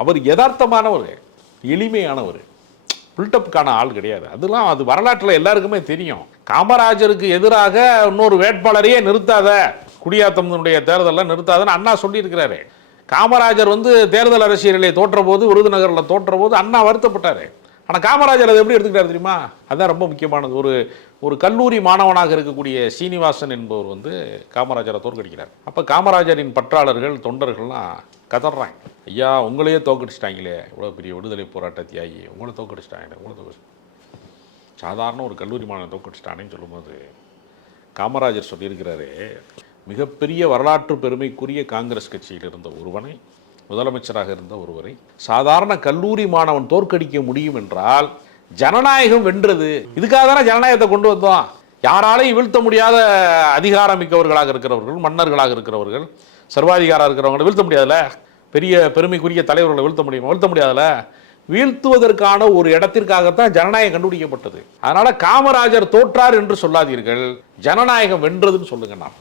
அவர் யதார்த்தமானவர், எளிமையானவர், பில்டப்புக்கான ஆள் கிடையாது. அதெல்லாம் அது வரலாற்றில் எல்லாருக்குமே தெரியும். காமராஜருக்கு எதிராக இன்னொரு வேட்பாளரையே நிறுத்தாத, குடியாத்தம்னுடைய தேர்தலில் நிறுத்தாதன்னு அண்ணா சொல்லியிருக்கிறாரு. காமராஜர் தேர்தல் அரசியலில் தோற்ற போது, விருதுநகரில் தோற்ற போது அண்ணா வருத்தப்பட்டார். ஆனால் காமராஜர் அதை எப்படி எடுத்துக்கிட்டார் தெரியுமா? அதுதான் ரொம்ப முக்கியமானது. ஒரு கல்லூரி மாணவனாக இருக்கக்கூடிய சீனிவாசன் என்பவர் காமராஜரை தோற்கடிக்கிறார். அப்போ காமராஜரின் பற்றாளர்கள், தொண்டர்கள்லாம் கதறாங்க, ஐயா உங்களையே தோற்கடிச்சிட்டாங்களே, இவ்வளோ பெரிய விடுதலை போராட்ட தியாகி, உங்களை தோற்கடிச்சிட்டாங்க, சாதாரண ஒரு கல்லூரி மாணவன் தோற்கடிச்சிட்டானேன்னு சொல்லும்போது காமராஜர் சொல்லியிருக்கிறாரு, மிகப்பெரிய வரலாற்று பெருமைக்குரிய காங்கிரஸ் கட்சியில் இருந்த ஒருவனை, முதலமைச்சராக இருந்த ஒருவரை சாதாரண கல்லூரி மாணவன் தோற்கடிக்க முடியும் என்றால் ஜனநாயகம் வென்றது. இதுக்காக தானே ஜனநாயகத்தை கொண்டு வந்தோம். யாராலையும் வீழ்த்த முடியாத அதிகாரம் மிக்கவர்களாக இருக்கிறவர்கள், மன்னர்களாக இருக்கிறவர்கள், சர்வாதிகாரம் இருக்கிறவங்களை வீழ்த்த முடியாதுல்ல. பெரிய பெருமைக்குரிய தலைவர்களை வீழ்த்த முடியுமா? வீழ்த்த முடியாதுல்ல. வீழ்த்துவதற்கான ஒரு இடத்திற்காகத்தான் ஜனநாயகம் கண்டுபிடிக்கப்பட்டது. அதனால காமராஜர் தோற்றார் என்று சொல்லாதீர்கள், ஜனநாயகம் வென்றதுன்னு சொல்லுங்க. நான்